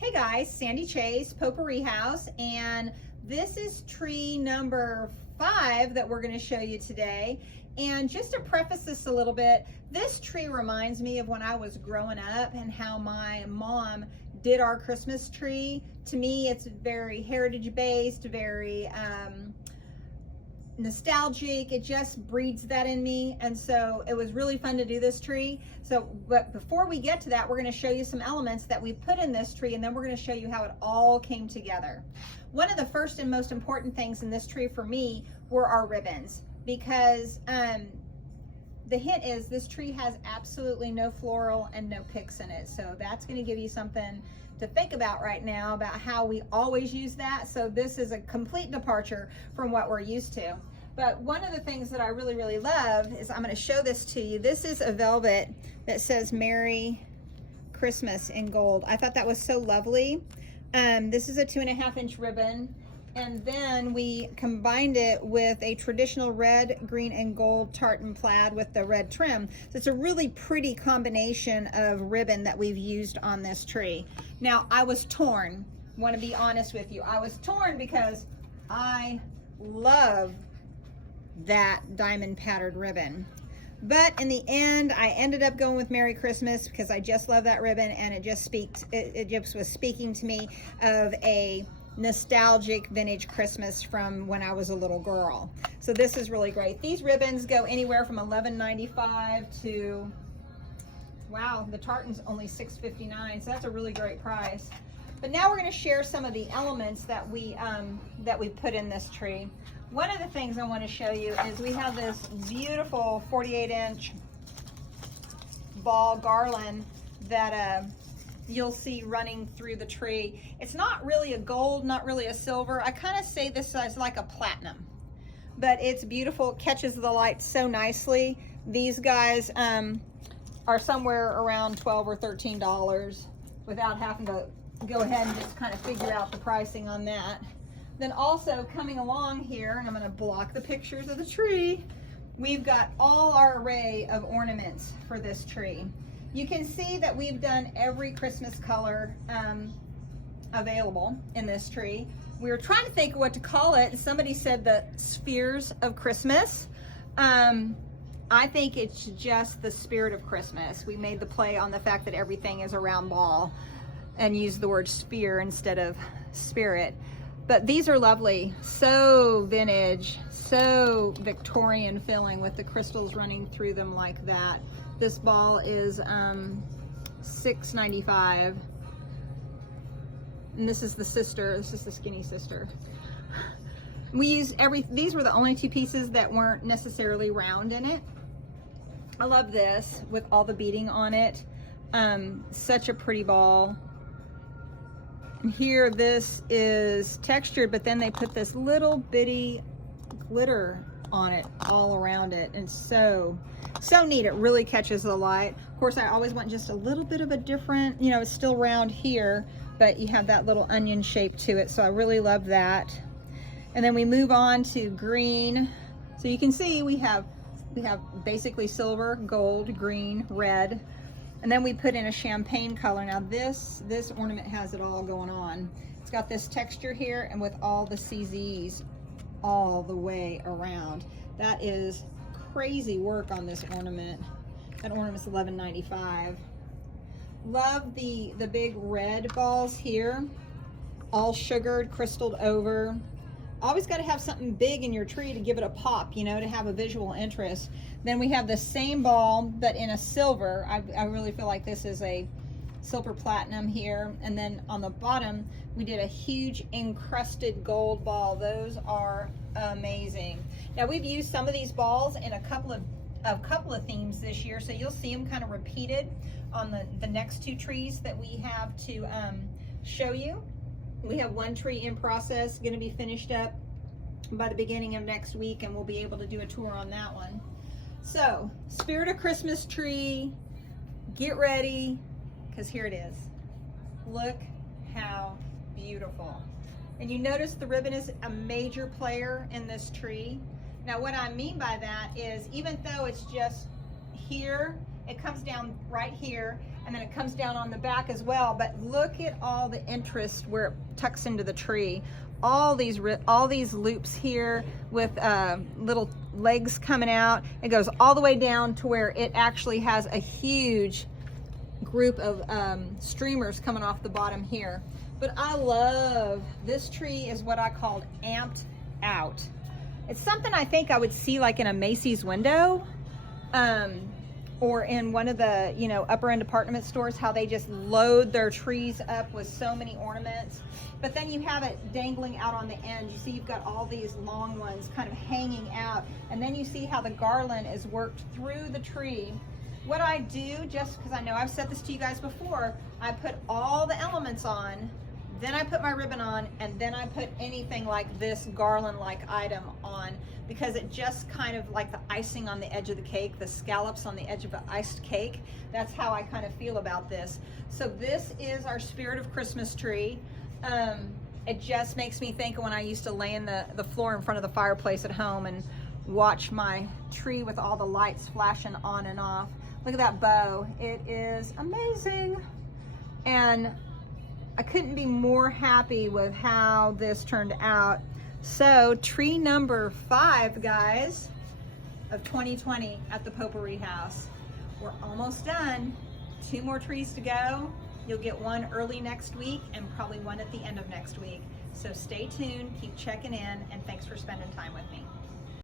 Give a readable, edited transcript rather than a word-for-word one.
Hey guys, Sandy Chase, Potpourri House, and this is tree number 5 that we're going to show you today. And just to preface this a little bit, this tree reminds me of when I was growing up and how my mom did our Christmas tree. To me, it's very heritage based, very nostalgic. It just breeds that in me, and so it was really fun to do this tree. But before we get to that, we're going to show you some elements that we put in this tree, and then we're going to show you how it all came together. One of the first and most important things in this tree for me were our ribbons, because the hint is this tree has absolutely no floral and no picks in it, so that's going to give you something to think about right now about how we always use that. So this is a complete departure from what we're used to. But one of the things that I really love is, I'm going to show this to you. This is a velvet that says Merry Christmas in gold. I thought that was so lovely. This is a 2.5-inch ribbon, and then we combined it with a traditional red, green, and gold tartan plaid with the red trim. So it's a really pretty combination of ribbon that we've used on this tree. Now, I was torn. Want to be honest with you. I was torn because I love that diamond patterned ribbon. But in the end, I ended up going with Merry Christmas because I just love that ribbon, and it just was speaking to me of a nostalgic vintage Christmas from when I was a little girl. So this is really great. These ribbons go anywhere from $11.95 to, wow, the tartan's only $6.59, so that's a really great price. But now we're going to share some of the elements that we put in this tree. One of the things I want to show you is we have this beautiful 48-inch ball garland that you'll see running through the tree. It's not really a gold, not really a silver. I kind of say this is like a platinum, but it's beautiful. It catches the light so nicely. These guys are somewhere around $12 or $13 without having to go ahead and just kind of figure out the pricing on that. Then also coming along here, and I'm going to block the pictures of the tree, we've got all our array of ornaments for this tree. You can see that we've done every Christmas color available in this tree. We were trying to think of what to call it, and somebody said the spheres of Christmas. I think it's just the spirit of Christmas. We made the play on the fact that everything is a round ball and used the word sphere instead of spirit. But these are lovely, so vintage, so Victorian feeling with the crystals running through them like that. This ball is $6.95, and this is the sister. This is the skinny sister. We used these were the only 2 pieces that weren't necessarily round in it. I love this with all the beading on it. Such a pretty ball. And here, this is textured, but then they put this little bitty glitter on it all around it, and so neat. It really catches the light. Of course, I always want just a little bit of a different, you know, it's still round here, but you have that little onion shape to it, so I really love that. And then we move on to green. So you can see we have basically silver, gold, green, red, and then we put in a champagne color. Now this ornament has it all going on. It's got this texture here, and with all the CZs all the way around. That is crazy work on this ornament. That ornament's $11.95. Love the big red balls here, all sugared, crystalled over. Always got to have something big in your tree to give it a pop, you know, to have a visual interest. Then we have the same ball, but in a silver. I really feel like this is a silver platinum here. And then on the bottom, we did a huge encrusted gold ball. Those are amazing. Now, we've used some of these balls in a couple of themes this year, so you'll see them kind of repeated on the next 2 trees that we have to show you. We have one tree in process, going to be finished up by the beginning of next week, and we'll be able to do a tour on that one. So, Spirit of Christmas tree, get ready, because here it is. Look how beautiful. And you notice the ribbon is a major player in this tree. Now, what I mean by that is, even though it's just here, it comes down right here, and then it comes down on the back as well. But look at all the interest where it tucks into the tree. All these loops here with little legs coming out. It goes all the way down to where it actually has a huge group of streamers coming off the bottom here. But I love this tree. Is what I called amped out. It's something I think I would see like in a Macy's window, or in one of the, you know, upper end department stores, how they just load their trees up with so many ornaments. But then you have it dangling out on the end. You see you've got all these long ones kind of hanging out. And then you see how the garland is worked through the tree. What I do, just because I know I've said this to you guys before, I put all the elements on, then I put my ribbon on, and then I put anything like this garland-like item on, because it just kind of like the icing on the edge of the cake, the scallops on the edge of an iced cake. That's how I kind of feel about this. So this is our Spirit of Christmas tree. It just makes me think of when I used to lay in the floor in front of the fireplace at home and watch my tree with all the lights flashing on and off. Look at that bow. It is amazing. And I couldn't be more happy with how this turned out. So tree number 5, guys, of 2020 at the Potpourri House. We're almost done. 2 more trees to go. You'll get one early next week and probably one at the end of next week. So stay tuned, keep checking in, and thanks for spending time with me.